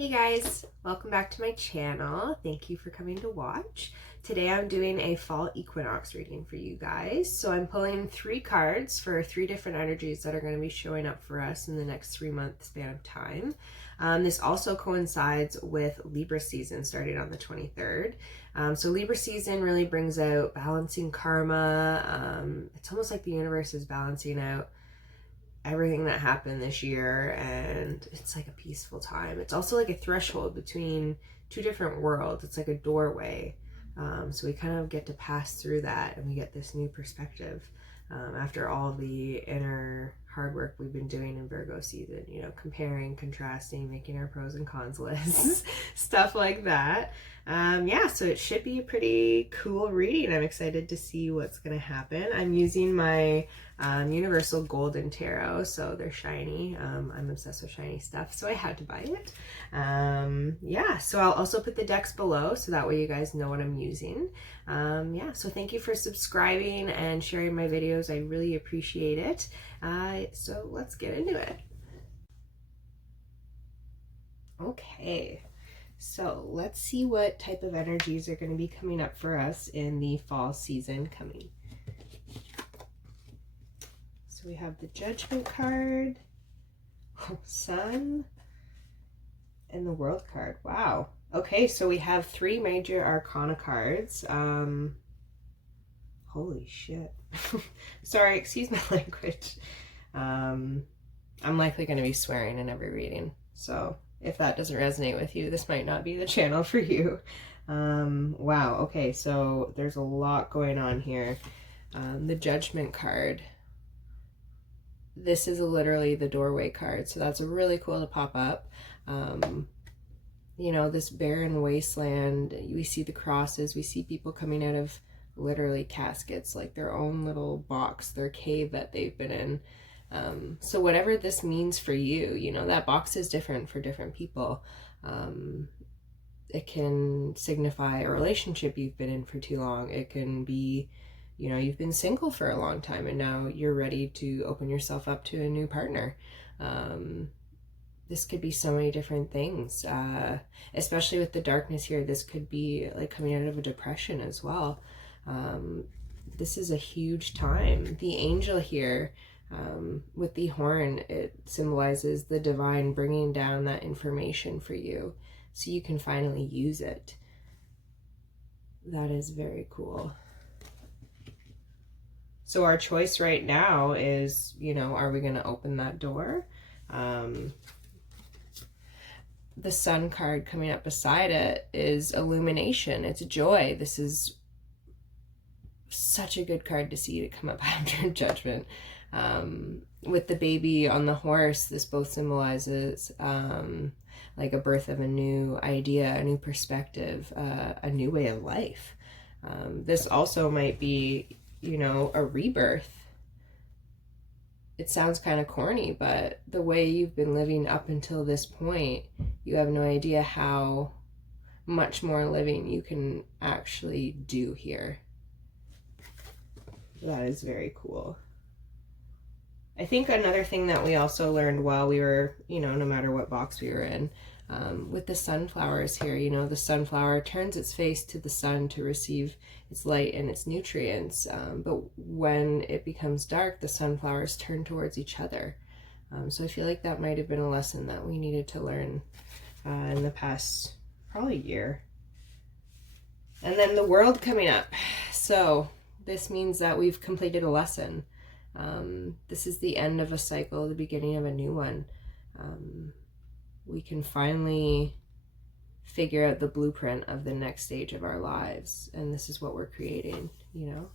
Hey guys, welcome back to my channel. Thank you for coming to watch. Today I'm doing a fall equinox reading for you guys. So I'm pulling 3 cards for 3 different energies that are going to be showing up for us in the next 3-month span of time. This also coincides with Libra season starting on the 23rd. So Libra season really brings out balancing karma. It's almost like the universe is balancing out everything that happened this year, and it's like a peaceful time. It's also like a threshold between 2 different worlds. It's like a doorway. So we kind of get to pass through that, and we get this new perspective after all the inner hard work we've been doing in Virgo season, you know, comparing, contrasting, making our pros and cons lists, stuff like that. Yeah, so it should be a pretty cool reading. I'm excited to see what's going to happen. I'm using my Universal Golden Tarot, so they're shiny. I'm obsessed with shiny stuff, so I had to buy it. Yeah, so I'll also put the decks below, so that way you guys know what I'm using. Yeah, so thank you for subscribing and sharing my videos. I really appreciate it. So let's get into it. Okay, so let's see what type of energies are going to be coming up for us in the fall season coming. So we have the Judgment card, Sun, and the World card. Wow. Okay, so we have 3 major arcana cards. Holy shit. Sorry, excuse my language. I'm likely going to be swearing in every reading, so if that doesn't resonate with you, this might not be the channel for you. Wow, okay, so there's a lot going on here. The Judgment card. This is literally the doorway card, so that's really cool to pop up. You know, this barren wasteland, we see the crosses, we see people coming out of literally caskets, like their own little box, their cave that they've been in. So whatever this means for you, you know, that box is different for different people. It can signify a relationship you've been in for too long. It can be, you know, you've been single for a long time and now you're ready to open yourself up to a new partner. This could be so many different things, especially with the darkness here. This could be like coming out of a depression as well. This is a huge time. The angel here, with the horn, it symbolizes the divine bringing down that information for you so you can finally use it. That is very cool. So our choice right now is, you know, are we going to open that door? The Sun card coming up beside it is illumination. It's joy. This is such a good card to see to come up after Judgment. With the baby on the horse, this both symbolizes like a birth of a new idea, a new perspective, a new way of life. This also might be, you know, a rebirth. It sounds kind of corny, but the way you've been living up until this point, you have no idea how much more living you can actually do here. That is very cool. I think another thing that we also learned while we were, you know, no matter what box we were in, with the sunflowers here, you know, the sunflower turns its face to the sun to receive its light and its nutrients. But when it becomes dark, the sunflowers turn towards each other. So I feel like that might have been a lesson that we needed to learn in the past probably year. And then the World coming up. So this means that we've completed a lesson. This is the end of a cycle, the beginning of a new one. We can finally figure out the blueprint of the next stage of our lives, and this is what we're creating, you know.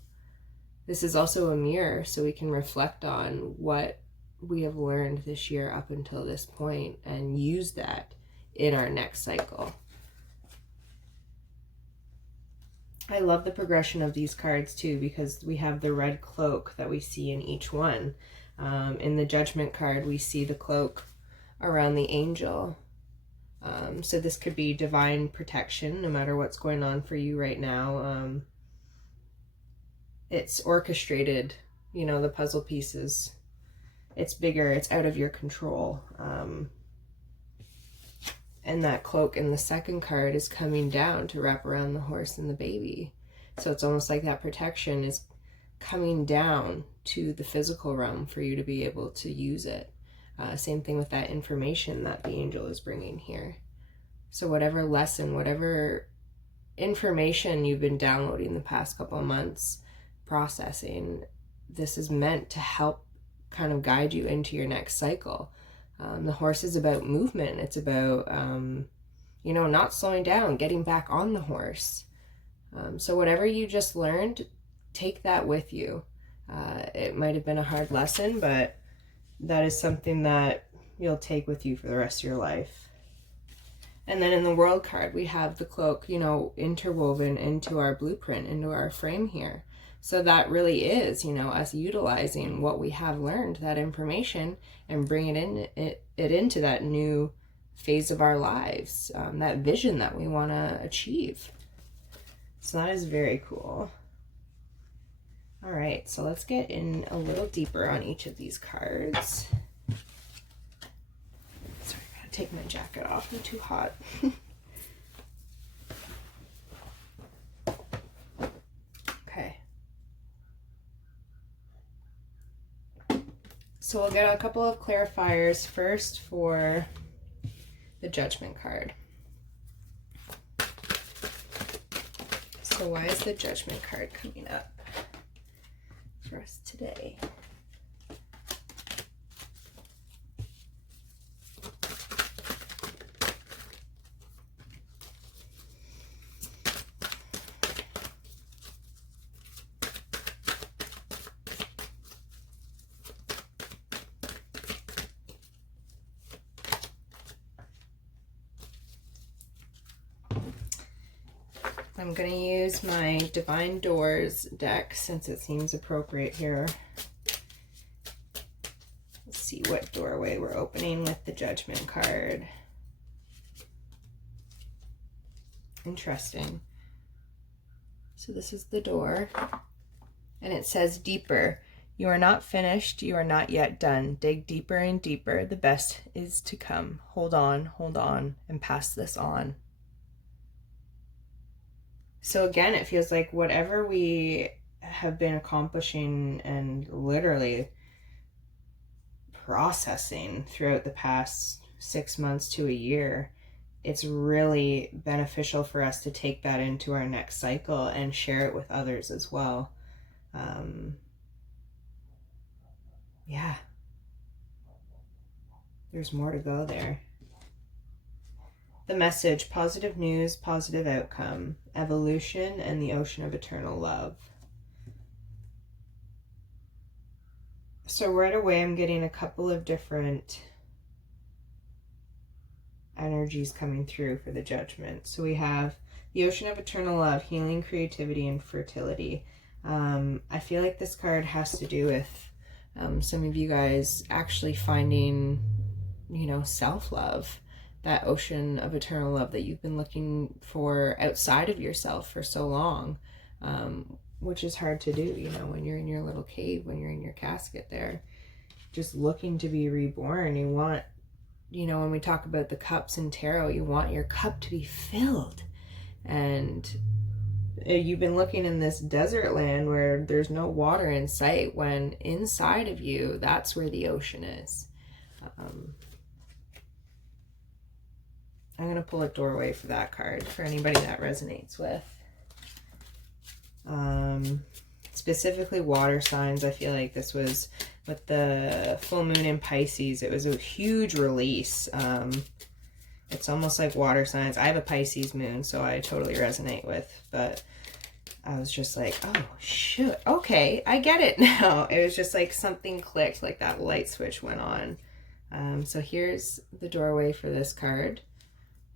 This is also a mirror, so we can reflect on what we have learned this year up until this point and use that in our next cycle. I love the progression of these cards too, because we have the red cloak that we see in each one. In the Judgment card, we see the cloak around the angel. So this could be divine protection, no matter what's going on for you right now. It's orchestrated, you know, the puzzle pieces. It's bigger, it's out of your control. And that cloak in the second card is coming down to wrap around the horse and the baby. So it's almost like that protection is coming down to the physical realm for you to be able to use it. Same thing with that information that the angel is bringing here. So whatever lesson, whatever information you've been downloading the past couple of months, processing, this is meant to help kind of guide you into your next cycle. The horse is about movement. It's about, you know, not slowing down, getting back on the horse. So whatever you just learned, take that with you. It might have been a hard lesson, but that is something that you'll take with you for the rest of your life. And then in the World card, we have the cloak, you know, interwoven into our blueprint, into our frame here. So that really is, you know, us utilizing what we have learned, that information, and bringing it into that new phase of our lives, that vision that we want to achieve. So that is very cool. All right, so let's get in a little deeper on each of these cards. Sorry, I gotta take my jacket off. I'm too hot. Okay. So we'll get a couple of clarifiers first for the Judgment card. So why is the Judgment card coming up for us today? I'm going to use my Divine Doors deck since it seems appropriate here. Let's see what doorway we're opening with the Judgment card. Interesting. So this is the door, and it says deeper. You are not finished. You are not yet done. Dig deeper and deeper. The best is to come. Hold on, and pass this on. So again, it feels like whatever we have been accomplishing and literally processing throughout the past 6 months to a year, it's really beneficial for us to take that into our next cycle and share it with others as well. Yeah. There's more to go there. The message: positive news, positive outcome, evolution, and the ocean of eternal love. So right away, I'm getting a couple of different energies coming through for the Judgment. So we have the ocean of eternal love, healing, creativity, and fertility. I feel like this card has to do with some of you guys actually finding, you know, self-love. That ocean of eternal love that you've been looking for outside of yourself for so long, which is hard to do, you know, when you're in your little cave, when you're in your casket there, just looking to be reborn. You want, you know, when we talk about the cups in tarot, you want your cup to be filled. And you've been looking in this desert land where there's no water in sight, when inside of you, that's where the ocean is. I'm going to pull a doorway for that card for anybody that resonates with. Specifically water signs. I feel like this was with the full moon in Pisces. It was a huge release. It's almost like water signs. I have a Pisces moon, so I totally resonate with, but I was just like, oh, shoot. Okay, I get it now. It was just like something clicked, like that light switch went on. So here's the doorway for this card.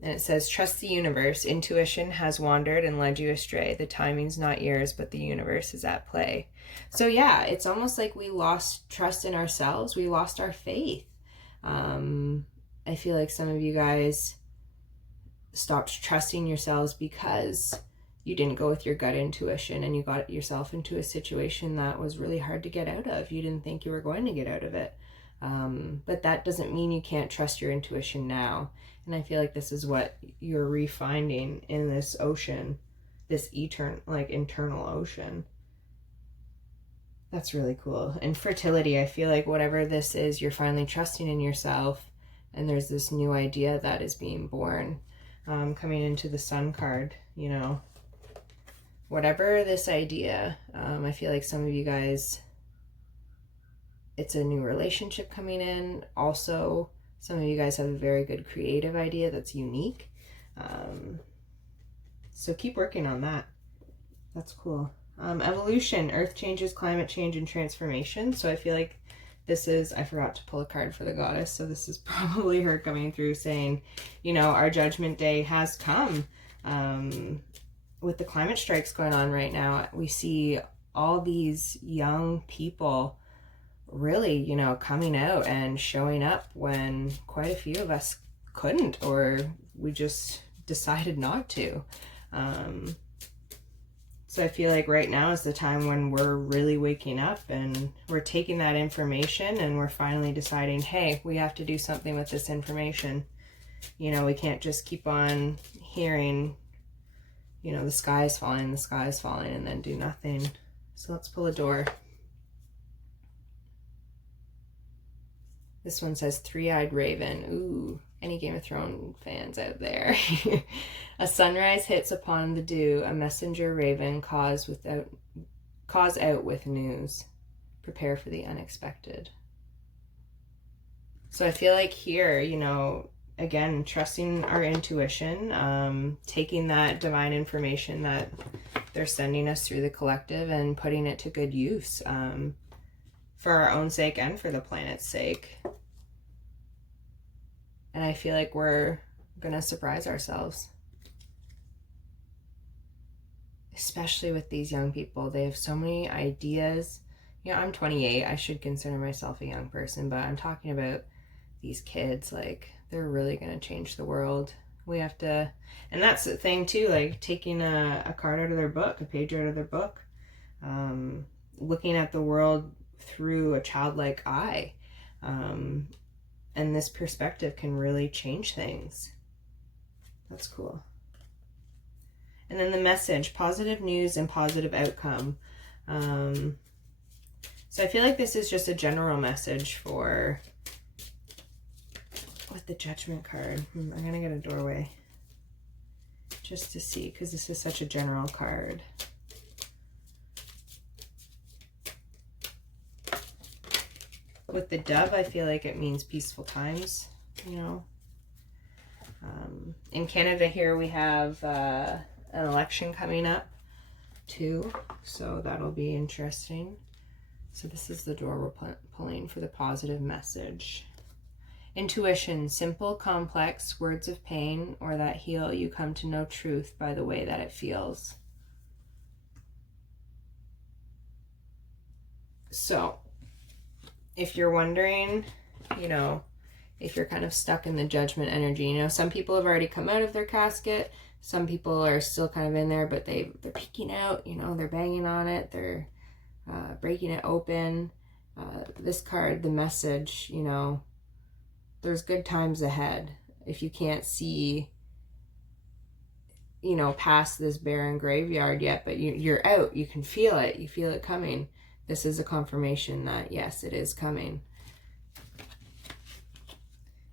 And it says, trust the universe. Intuition has wandered and led you astray. The timing's not yours, but the universe is at play. So yeah, it's almost like we lost trust in ourselves. We lost our faith. I feel like some of you guys stopped trusting yourselves because you didn't go with your gut intuition, and you got yourself into a situation that was really hard to get out of. You didn't think you were going to get out of it. But that doesn't mean you can't trust your intuition now. And I feel like this is what you're refinding in this ocean, this internal ocean. That's really cool. And fertility, I feel like whatever this is, you're finally trusting in yourself, and there's this new idea that is being born. Coming into the Sun card, you know, whatever this idea, I feel like some of you guys, it's a new relationship coming in. Also, some of you guys have a very good creative idea that's unique. So keep working on that. That's cool. Evolution, earth changes, climate change, and transformation. So I feel like this is, I forgot to pull a card for the goddess, so this is probably her coming through saying, you know, our judgment day has come. With the climate strikes going on right now, we see all these young people really, you know, coming out and showing up when quite a few of us couldn't, or we just decided not to. So I feel like right now is the time when we're really waking up and we're taking that information and we're finally deciding, hey, we have to do something with this information. You know, we can't just keep on hearing, you know, the sky is falling, and then do nothing. So let's pull a door. This one says Three-Eyed Raven. Ooh, any Game of Thrones fans out there? A sunrise hits upon the dew, a messenger raven calls out with news. Prepare for the unexpected. So I feel like here, you know, again, trusting our intuition, taking that divine information that they're sending us through the collective and putting it to good use, for our own sake and for the planet's sake. And I feel like we're gonna surprise ourselves. Especially with these young people. They have so many ideas. You know, I'm 28. I should consider myself a young person, but I'm talking about these kids. Like, they're really going to change the world. We have to, and that's the thing too, like taking a card out of their book, a page out of their book, looking at the world through a childlike eye. And this perspective can really change things. That's cool. And then the message, positive news and positive outcome. So I feel like this is just a general message for, with the Judgment card. I'm going to get a doorway just to see, because this is such a general card. With the dove, I feel like it means peaceful times, you know. In Canada here, we have an election coming up too, so that'll be interesting. So this is the door we're pulling for the positive message. Intuition, simple, complex, words of pain or that heal, you come to know truth by the way that it feels. So if you're wondering, you know, if you're kind of stuck in the judgment energy, you know, some people have already come out of their casket. Some people are still kind of in there, but they're peeking out, you know, they're banging on it. They're breaking it open. This card, the message, you know, there's good times ahead. If you can't see, you know, past this barren graveyard yet, but you're out, you can feel it. You feel it coming. This is a confirmation that, yes, it is coming.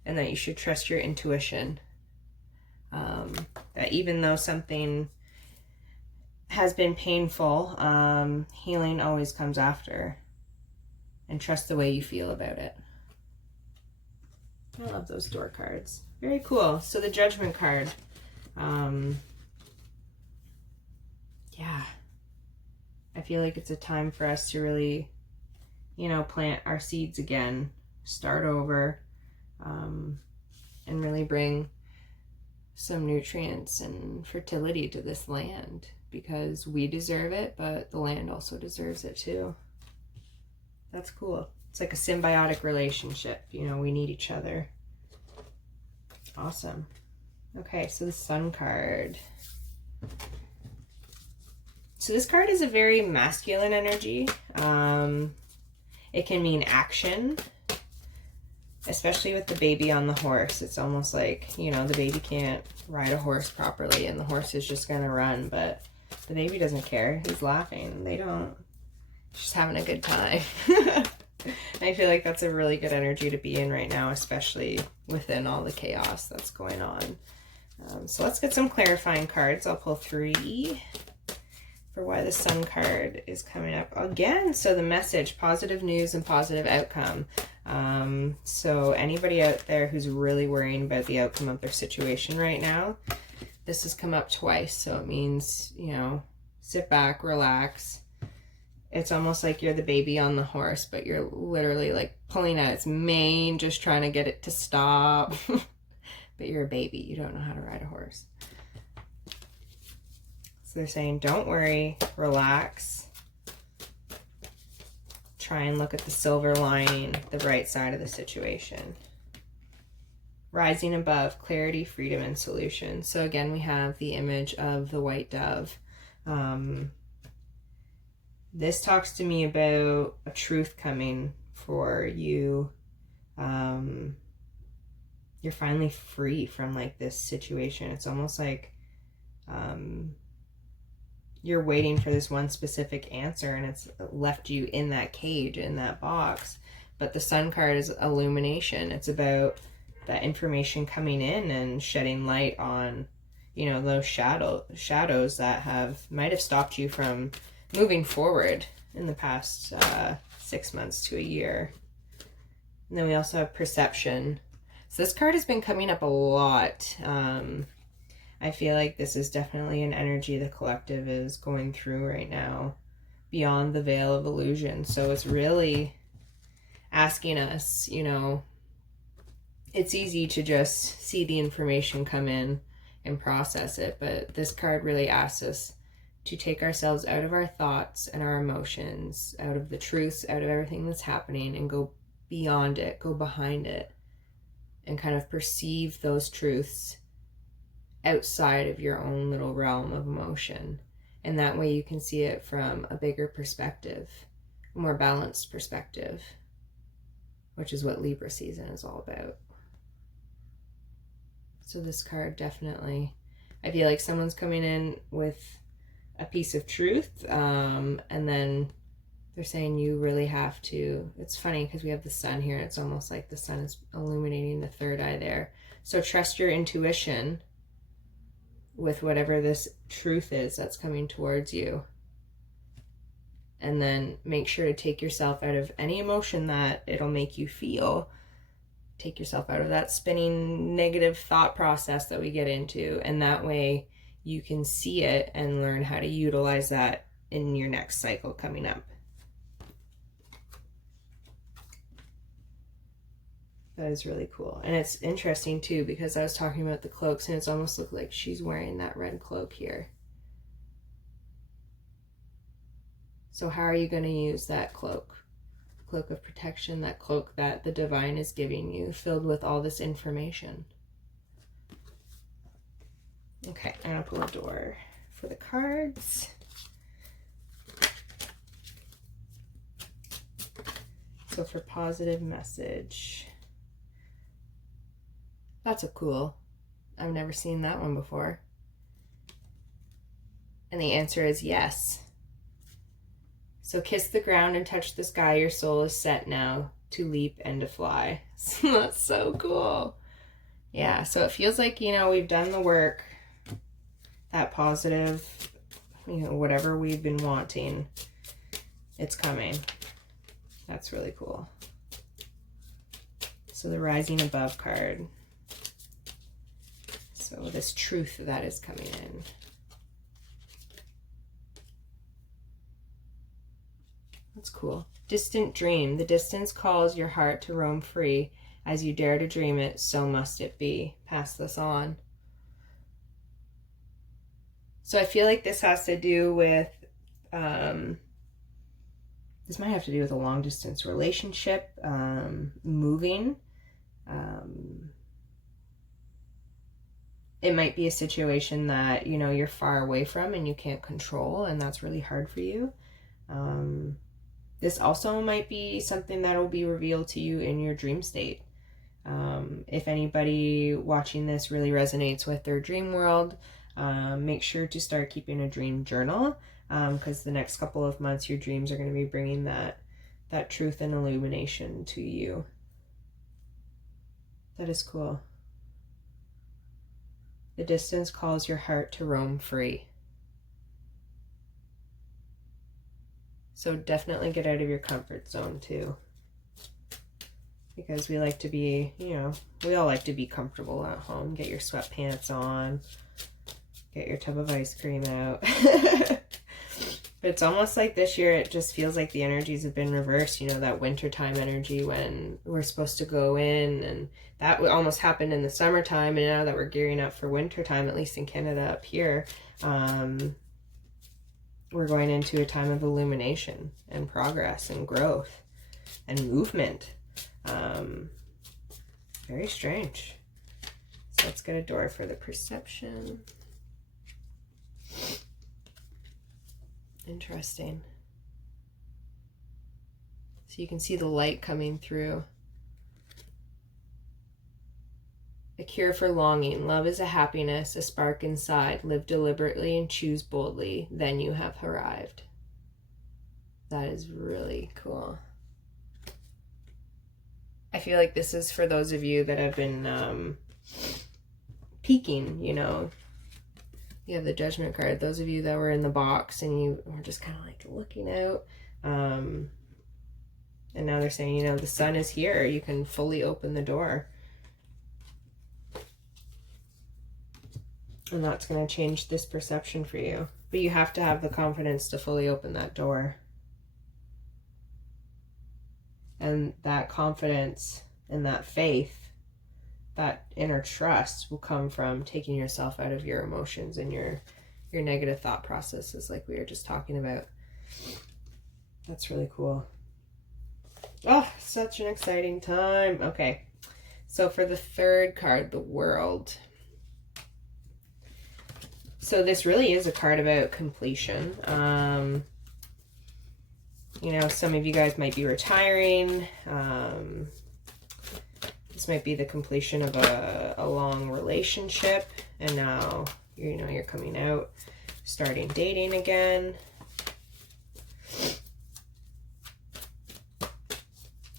And that you should trust your intuition. That even though something has been painful, healing always comes after. And trust the way you feel about it. I love those door cards. Very cool. So the Judgment card. Yeah. I feel like it's a time for us to really, you know, plant our seeds again. Start over. And really bring some nutrients and fertility to this land, because we deserve it, but the land also deserves it too. That's cool. It's like a symbiotic relationship. You know, we need each other. Awesome. Okay, so the Sun card. So this card is a very masculine energy. It can mean action. especially with the baby on the horse. It's almost like, you know, the baby can't ride a horse properly and the horse is just going to run, but the baby doesn't care. He's laughing. They don't. He's just having a good time. I feel like that's a really good energy to be in right now, especially within all the chaos that's going on. So let's get some clarifying cards. I'll pull 3 for why the Sun card is coming up again. So the message, positive news and positive outcome. So anybody out there who's really worrying about the outcome of their situation right now, this has come up twice. So it means, you know, sit back, relax. It's almost like you're the baby on the horse, but you're literally like pulling at its mane, just trying to get it to stop. But you're a baby. You don't know how to ride a horse. So they're saying, don't worry, relax. Try and look at the silver lining, the bright side of the situation. Rising above, clarity, freedom, and solution. So again, we have the image of the white dove. This talks to me about a truth coming for you. You're finally free from like this situation. It's almost like you're waiting for this one specific answer and it's left you in that cage, in that box. But the Sun card is illumination. It's about that information coming in and shedding light on, you know, those shadows that might have stopped you from moving forward in the past 6 months to a year. And then we also have perception. So this card has been coming up a lot. I feel like this is definitely an energy the collective is going through right now, beyond the veil of illusion. So it's really asking us, you know, it's easy to just see the information come in and process it, but this card really asks us to take ourselves out of our thoughts and our emotions, out of the truths, out of everything that's happening, and go beyond it, go behind it, and kind of perceive those truths outside of your own little realm of emotion. And that way you can see it from a bigger perspective, a more balanced perspective, which is what Libra season is all about. So this card definitely, I feel like someone's coming in with a piece of truth, and then they're saying you really have to, it's funny because we have the sun here, and it's almost like the sun is illuminating the third eye there. So trust your intuition with whatever this truth is that's coming towards you. And then make sure to take yourself out of any emotion that it'll make you feel. Take yourself out of that spinning negative thought process that we get into, and that way you can see it and learn how to utilize that in your next cycle coming up. That is really cool. And it's interesting too, because I was talking about the cloaks and it's almost looked like she's wearing that red cloak here. So how are you going to use that cloak? Cloak of protection, that cloak that the divine is giving you, filled with all this information. Okay, I'm going to pull a door for the cards. So for positive message, that's a cool. I've never seen that one before. And the answer is yes. So kiss the ground and touch the sky. Your soul is set now to leap and to fly. That's so cool. Yeah, so it feels like, you know, we've done the work. That positive, you know, whatever we've been wanting, it's coming. That's really cool. So the rising above card. So this truth that is coming in. That's cool. Distant dream. The distance calls your heart to roam free. As you dare to dream it, so must it be. Pass this on. So I feel like this has to do with, this might have to do with a long distance relationship, moving. It might be a situation that, you know, you're far away from and you can't control, and that's really hard for you. This also might be something that will be revealed to you in your dream state. If anybody watching this really resonates with their dream world, make sure to start keeping a dream journal, because the next couple of months your dreams are going to be bringing that truth and illumination to you. That is cool. The distance calls your heart to roam free. So definitely get out of your comfort zone too. Because we like to be, we all like to be comfortable at home. Get your sweatpants on. Get your tub of ice cream out. But it's almost like this year, it just feels like the energies have been reversed. That wintertime energy when we're supposed to go in, and that almost happened in the summertime. And now that we're gearing up for wintertime, at least in Canada up here, we're going into a time of illumination and progress and growth and movement. Very strange. So let's get a door for the perception. Interesting. So you can see the light coming through. A cure for longing. Love is a happiness, a spark inside. Live deliberately and choose boldly. Then you have arrived. That is really cool. I feel like this is for those of you that have been peeking, You have the Judgment card. Those of you that were in the box and you were just kind of like looking out. And now they're saying, the sun is here. You can fully open the door. And that's going to change this perception for you. But you have to have the confidence to fully open that door. And that confidence and that faith, that inner trust will come from taking yourself out of your emotions and your negative thought processes like we were just talking about. That's really cool. Oh, such an exciting time. Okay, so for the third card, the World. So this really is a card about completion. Some of you guys might be retiring. This might be the completion of a long relationship, and now you're coming out, starting dating again.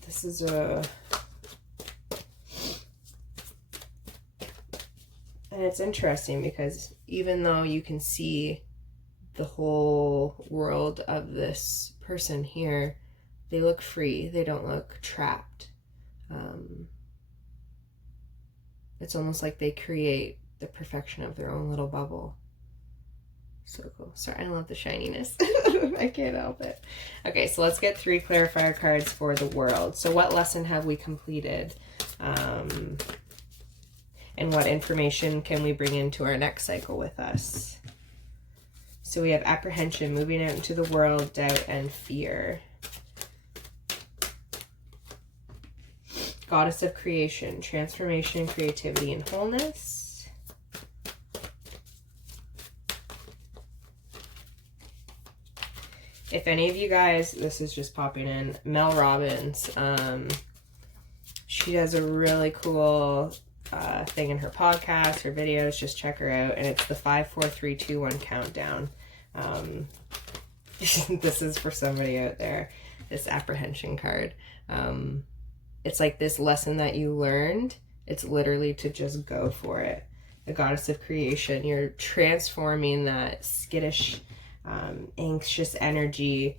This is and it's interesting because even though you can see the whole world of this person here, they look free. They don't look trapped. It's almost like they create the perfection of their own little bubble. So cool. Sorry, I love the shininess. I can't help it. Okay, so let's get 3 clarifier cards for the World. So what lesson have we completed? And what information can we bring into our next cycle with us? So we have apprehension, moving out into the world, doubt, and fear. Goddess of creation, transformation, creativity, and wholeness. If any of you guys, this is just popping in, Mel Robbins, she does a really cool thing in her podcast, her videos. Just check her out, and it's the 5, 4, 3, 2, 1 countdown. This is for somebody out there, this apprehension card. It's like this lesson that you learned. It's literally to just go for it. The Goddess of creation. You're transforming that skittish, anxious energy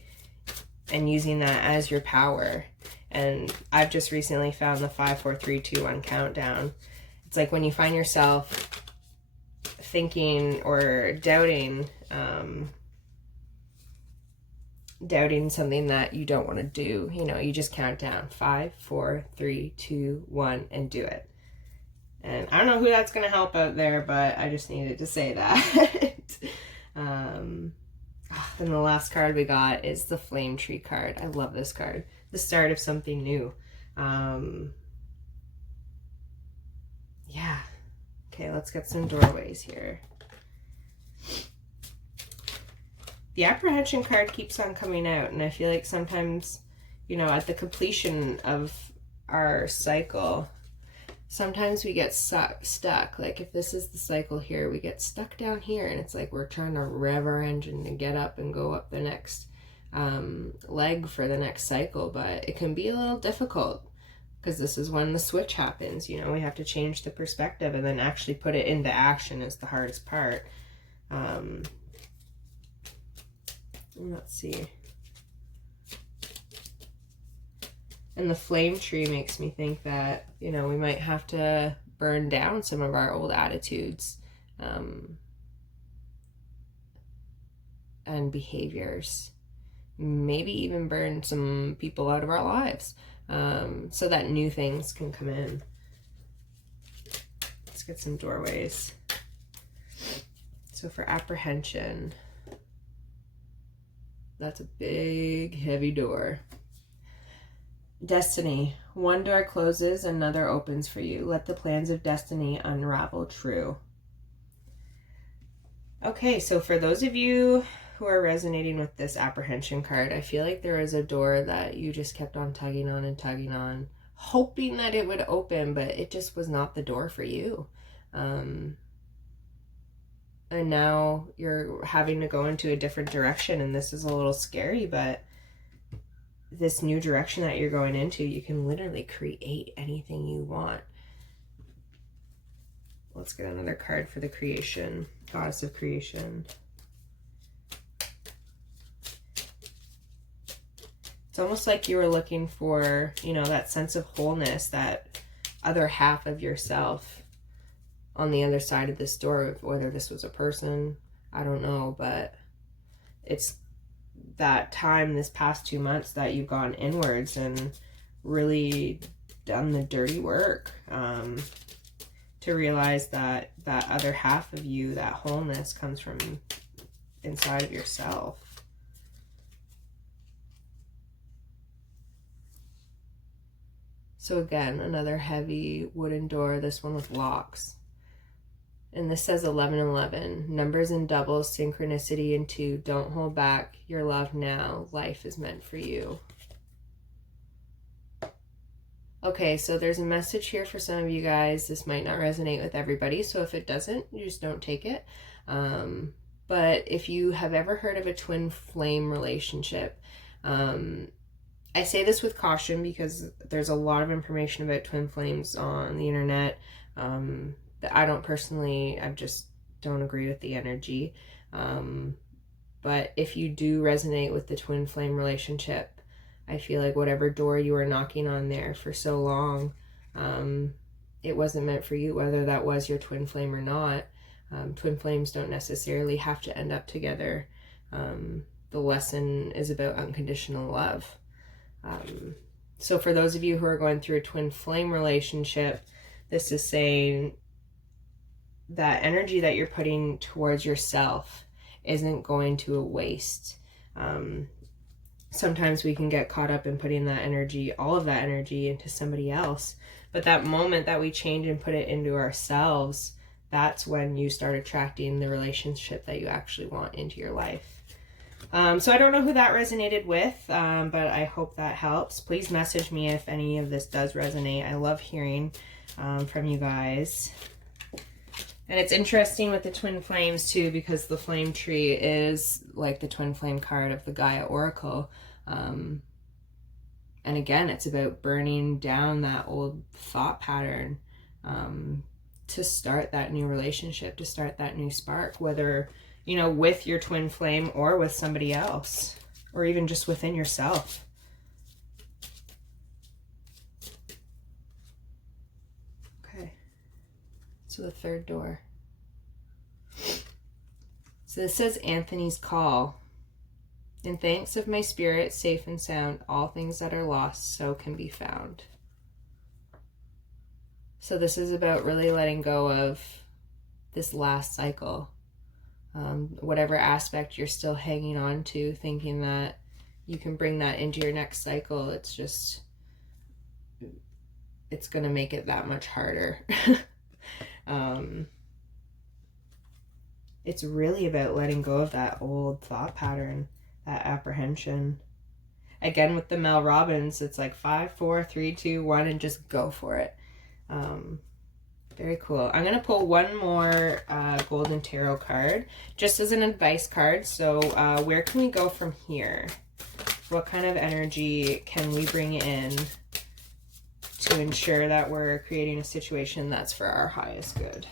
and using that as your power. And I've just recently found the 5, 4, 3, 2, 1 countdown. It's like when you find yourself thinking or doubting, doubting something that you don't want to do, you just count down 5, 4, 3, 2, 1 and do it. And I don't know who that's going to help out there, but I just needed to say that. Then the last card we got is the Flame Tree card. I love this card. The start of something new. Yeah. Okay, let's get some doorways here. The apprehension card keeps on coming out, and I feel like sometimes, at the completion of our cycle, sometimes we get stuck. Like if this is the cycle here, we get stuck down here, and it's like we're trying to rev our engine to get up and go up the next leg for the next cycle, but it can be a little difficult because this is when the switch happens. You know, we have to change the perspective, and then actually put it into action is the hardest part. Let's see. And the flame tree makes me think that, you know, we might have to burn down some of our old attitudes and behaviors. Maybe even burn some people out of our lives so that new things can come in. Let's get some doorways. So for apprehension, that's a big, heavy door. Destiny. One door closes, another opens for you. Let the plans of destiny unravel true. Okay, so for those of you who are resonating with this apprehension card, I feel like there is a door that you just kept on tugging on, hoping that it would open, but it just was not the door for you. And now you're having to go into a different direction, and this is a little scary, but this new direction that you're going into, you can literally create anything you want. Let's get another card for the creation, goddess of creation. It's almost like you were looking for, you know, that sense of wholeness, that other half of yourself on the other side of this door, whether this was a person, I don't know, but it's that time this past 2 months that you've gone inwards and really done the dirty work to realize that that other half of you, that wholeness, comes from inside of yourself. So again, another heavy wooden door, this one with locks. And this says 1111, numbers and doubles, synchronicity in 2. Don't hold back your love now. Life is meant for you. Okay, so there's a message here for some of you guys. This might not resonate with everybody, so if it doesn't, you just don't take it. But if you have ever heard of a twin flame relationship, I say this with caution because there's a lot of information about twin flames on the internet. That I don't personally, I just don't agree with the energy. But if you do resonate with the twin flame relationship, I feel like whatever door you were knocking on there for so long, it wasn't meant for you, whether that was your twin flame or not. Twin flames don't necessarily have to end up together. The lesson is about unconditional love. So for those of you who are going through a twin flame relationship, this is saying that energy that you're putting towards yourself isn't going to a waste. Sometimes we can get caught up in putting that energy, all of that energy, into somebody else. But that moment that we change and put it into ourselves, that's when you start attracting the relationship that you actually want into your life. So I don't know who that resonated with, but I hope that helps. Please message me if any of this does resonate. I love hearing from you guys. And it's interesting with the twin flames too, because the flame tree is like the twin flame card of the Gaia Oracle. And again, it's about burning down that old thought pattern to start that new relationship, to start that new spark, whether, you know, with your twin flame or with somebody else, or even just within yourself. So the third door. So this says Anthony's call. In thanks of my spirit, safe and sound, all things that are lost so can be found. So this is about really letting go of this last cycle. Whatever aspect you're still hanging on to, thinking that you can bring that into your next cycle, it's just, it's going to make it that much harder. It's really about letting go of that old thought pattern, that apprehension. Again, with the Mel Robbins, it's like 5, 4, 3, 2, 1, and just go for it. Very cool. I'm going to pull one more golden tarot card just as an advice card. So where can we go from here? What kind of energy can we bring in to ensure that we're creating a situation that's for our highest good?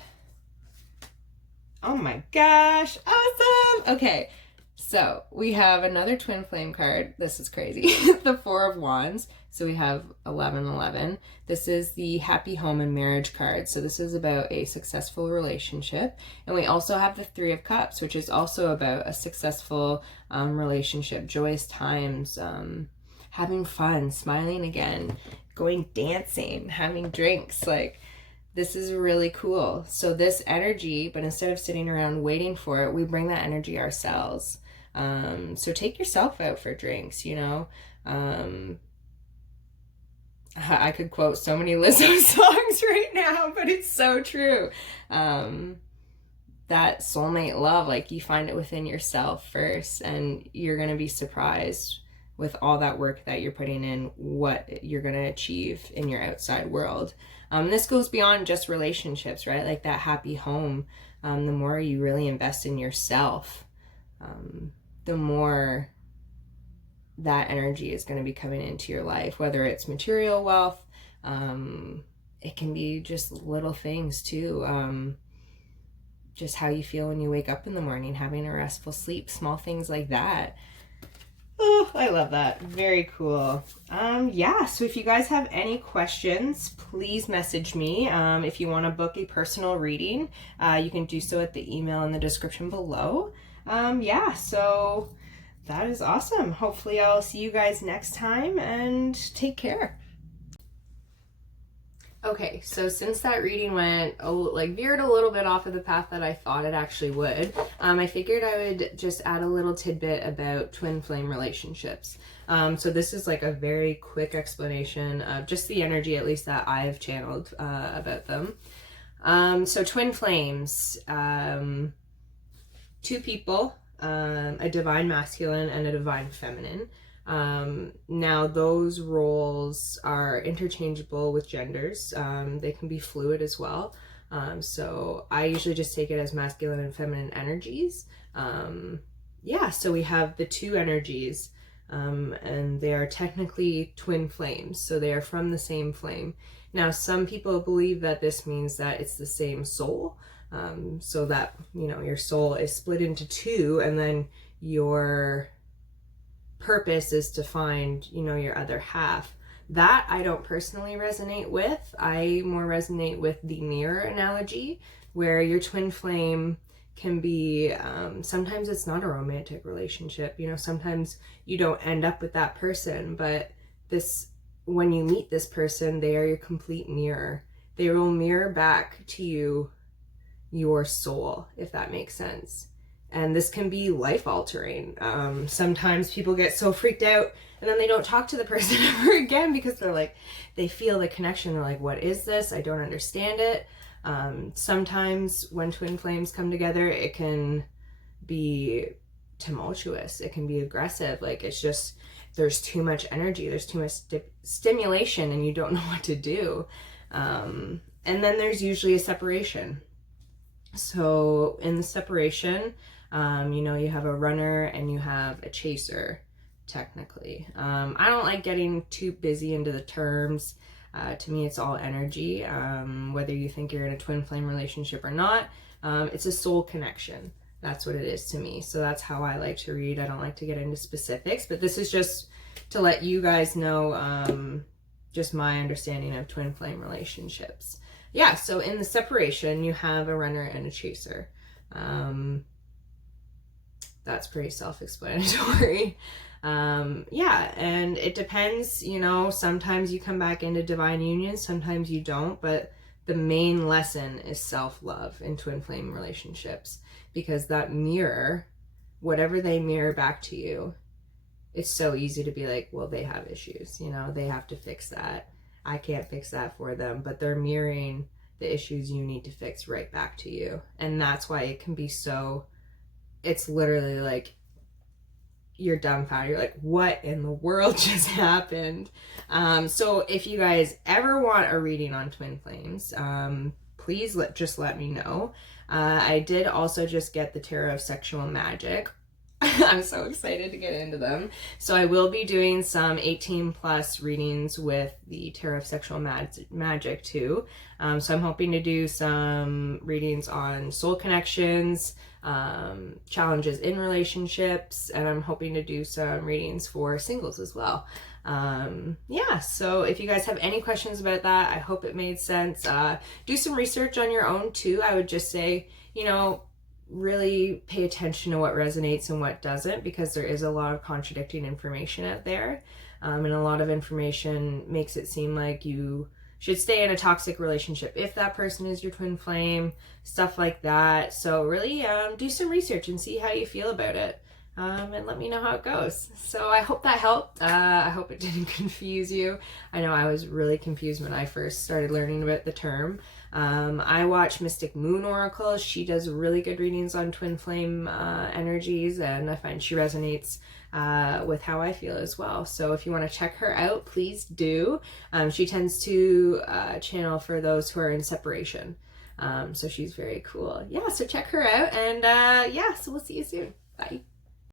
Oh my gosh, awesome! Okay, so we have another twin flame card. This is crazy. The Four of Wands. So we have 1111. This is the happy home and marriage card. So this is about a successful relationship. And we also have the Three of Cups, which is also about a successful relationship, joyous times, having fun, smiling again, going dancing, having drinks. Like, this is really cool. So this energy, but instead of sitting around waiting for it, we bring that energy ourselves. So take yourself out for drinks, you know. I could quote so many Lizzo songs right now, but it's so true. That soulmate love, like, you find it within yourself first, and you're going to be surprised with all that work that you're putting in, what you're going to achieve in your outside world. This goes beyond just relationships, right? Like that happy home. The more you really invest in yourself, the more that energy is going to be coming into your life, whether it's material wealth. It can be just little things too. Just how you feel when you wake up in the morning, having a restful sleep, small things like that. Oh, I love that. Very cool. Yeah, so if you guys have any questions, please message me. If you want to book a personal reading, you can do so at the email in the description below. Yeah, so that is awesome. Hopefully I'll see you guys next time, and take care. Okay, so since that reading went veered a little bit off of the path that I thought it actually would, I figured I would just add a little tidbit about twin flame relationships. So this is like a very quick explanation of just the energy, at least that I've channeled about them. So twin flames, two people, a divine masculine and a divine feminine. Now those roles are interchangeable with genders. They can be fluid as well. So I usually just take it as masculine and feminine energies. Yeah, so we have the two energies, and they are technically twin flames. So they are from the same flame. Now, some people believe that this means that it's the same soul. So that, you know, your soul is split into two, and then your purpose is to find, you know, your other half. That I don't personally resonate with. I more resonate with the mirror analogy, where your twin flame can be, sometimes it's not a romantic relationship, you know, sometimes you don't end up with that person, but when you meet this person, they are your complete mirror. They will mirror back to you your soul, if that makes sense. And this can be life altering. Sometimes people get so freaked out and then they don't talk to the person ever again, because they're like, they feel the connection. They're like, what is this? I don't understand it. Sometimes when twin flames come together, it can be tumultuous. It can be aggressive. Like, it's just, there's too much energy. There's too much stimulation, and you don't know what to do. And then there's usually a separation. So in the separation, you know, you have a runner and you have a chaser, technically. I don't like getting too busy into the terms. To me, it's all energy. Whether you think you're in a twin flame relationship or not, it's a soul connection. That's what it is to me. So that's how I like to read. I don't like to get into specifics, but this is just to let you guys know just my understanding of twin flame relationships. Yeah, so in the separation, you have a runner and a chaser. That's pretty self-explanatory. Yeah, and it depends, you know, sometimes you come back into divine union, sometimes you don't, but the main lesson is self-love in twin flame relationships, because that mirror, whatever they mirror back to you, it's so easy to be like, well, they have issues, you know, they have to fix that. I can't fix that for them, but they're mirroring the issues you need to fix right back to you. And that's why it can be so, it's literally like you're dumbfounded. You're like, what in the world just happened? So if you guys ever want a reading on twin flames, please just let me know. I did also just get the Tarot of Sexual Magic. I'm so excited to get into them. So I will be doing some 18 plus readings with the Tarot of Sexual Magic too. So I'm hoping to do some readings on soul connections, challenges in relationships, and I'm hoping to do some readings for singles as well. Yeah, so if you guys have any questions about that, I hope it made sense. Do some research on your own too. I would just say, you know, really pay attention to what resonates and what doesn't, because there is a lot of contradicting information out there, and a lot of information makes it seem like you should stay in a toxic relationship if that person is your twin flame, stuff like that. So really do some research and see how you feel about it, and let me know how it goes. So I hope that helped. I hope it didn't confuse you. I know I was really confused when I first started learning about the term. I watch Mystic Moon Oracle. She does really good readings on twin flame energies, and I find she resonates with how I feel as well. So if you want to check her out, please do. She tends to channel for those who are in separation. So she's very cool. Yeah, so check her out, and yeah, so we'll see you soon. Bye.